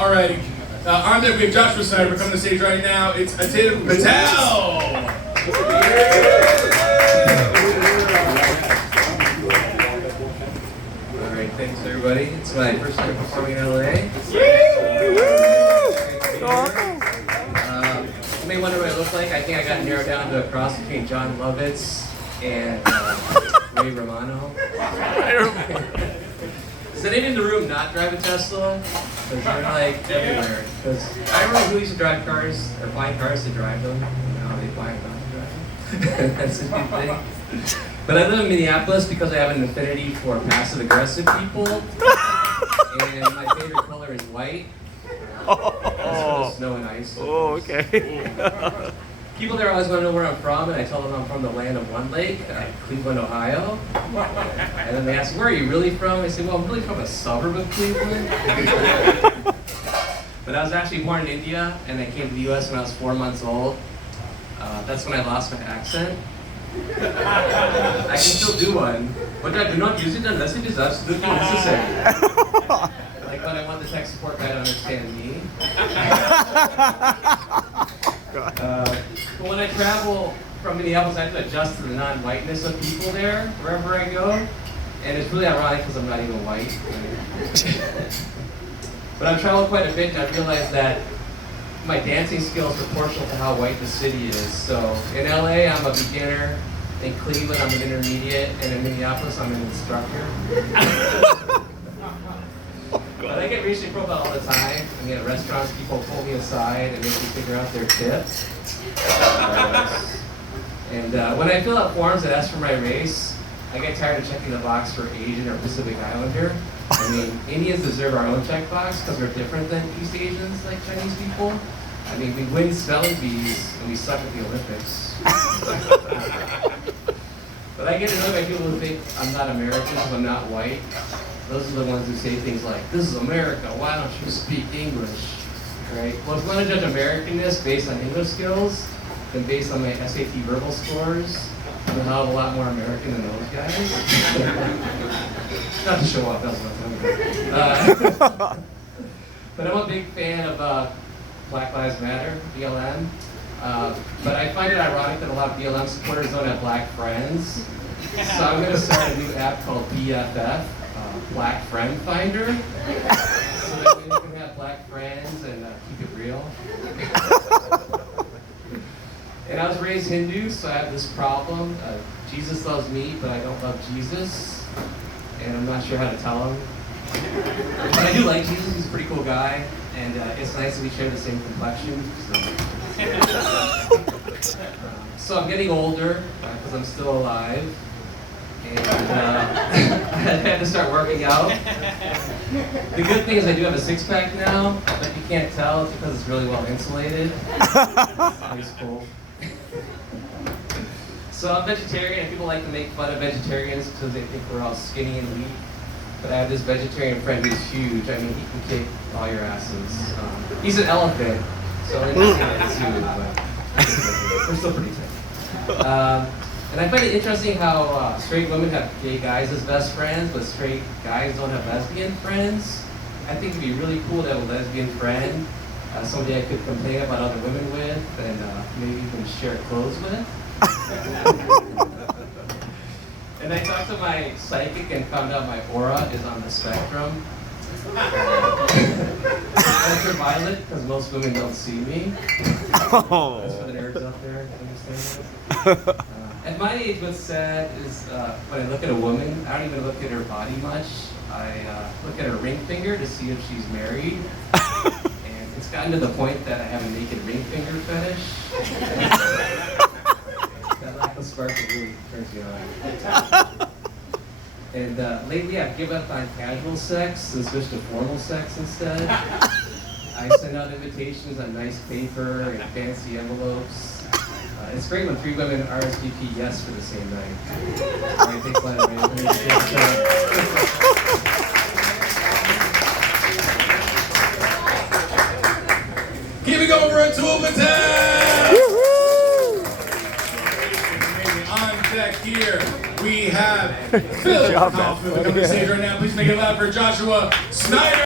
Alrighty. On deck we have Joshua Snyder coming to the stage right now. It's Ativ Patel. Alright, thanks everybody. It's my first time performing in LA. You may wonder what I look like. I think I got narrowed down to a cross between John Lovitz and Ray Romano. Does anyone in the room not drive a Tesla? Because they're like everywhere. Because I remember who used to drive cars or buy cars to drive them. Now they buy them not to drive them. That's a new thing. But I live in Minneapolis because I have an affinity for passive aggressive people. And my favorite color is white. That's for the snow and ice. Oh, okay. People there always want to know where I'm from, and I tell them I'm from the land of one lake, Cleveland, Ohio. And then they ask, where are you really from? I say, well, I'm really from a suburb of Cleveland. But I was actually born in India, and I came to the US when I was 4 months old. That's when I lost my accent. I can still do one, but I do not use it unless it is absolutely necessary. Like when I want the tech support guy to understand me. But when I travel from Minneapolis, I have to adjust to the non-whiteness of people there, wherever I go. And it's really ironic because I'm not even white. But I've traveled quite a bit, and I realized that my dancing skills are proportional to how white the city is. So in LA, I'm a beginner. In Cleveland, I'm an intermediate. And in Minneapolis, I'm an instructor. But I get racially profiled all the time. I mean, at restaurants, people pull me aside and make me figure out their tips. And when I fill out forms that ask for my race, I get tired of checking the box for Asian or Pacific Islander. I mean, Indians deserve our own checkbox because we're different than East Asians, like Chinese people. I mean, we win spelling bees and we suck at the Olympics. But I get annoyed by people who think I'm not American because I'm not white. Those are the ones who say things like, this is America, why don't you speak English? Right? Well, if you want to judge Americanness based on English skills, than based on my SAT verbal scores, I'm a hell of a lot more American than those guys. Not to show off, that's what I'm talking But I'm a big fan of Black Lives Matter, BLM. But I find it ironic that a lot of BLM supporters don't have black friends. So I'm going to start a new app called BFF, Black Friend Finder. So that way you can have black friends and keep it real. And I was raised Hindu, so I have this problem. Jesus loves me, but I don't love Jesus. And I'm not sure how to tell him. But I do like Jesus, he's a pretty cool guy. And it's nice that we share the same complexion. So I'm getting older, because I'm still alive. And I had to start working out. The good thing is I do have a six-pack now, but you can't tell. It's because it's really well insulated. It's cool. So I'm vegetarian, and people like to make fun of vegetarians because they think we're all skinny and weak. But I have this vegetarian friend who's huge. I mean, he can kick all your asses. He's an elephant, so we're not at the zoo, but we're still pretty tight. And I find it interesting how straight women have gay guys as best friends, but straight guys don't have lesbian friends. I think it'd be really cool to have a lesbian friend, somebody I could complain about other women with, and maybe even share clothes with. And I talked to my psychic and found out my aura is on the spectrum. Ultraviolet, because most women don't see me. That's for the nerds out there, understand that? At my age, what's sad is when I look at a woman, I don't even look at her body much. I look at her ring finger to see if she's married. And it's gotten to the point that I have a naked ring finger fetish. That lack of spark really turns me on. And lately I've given up on casual sex and switched to formal sex instead. I send out invitations on nice paper and fancy envelopes. It's great when 3 women RSVP yes for the same night. All right, thanks a lot, everybody. Keep it going for Atul Patel! On deck here, we have Phil Kaufman coming to the stage right now. Please make it loud for Joshua Snyder!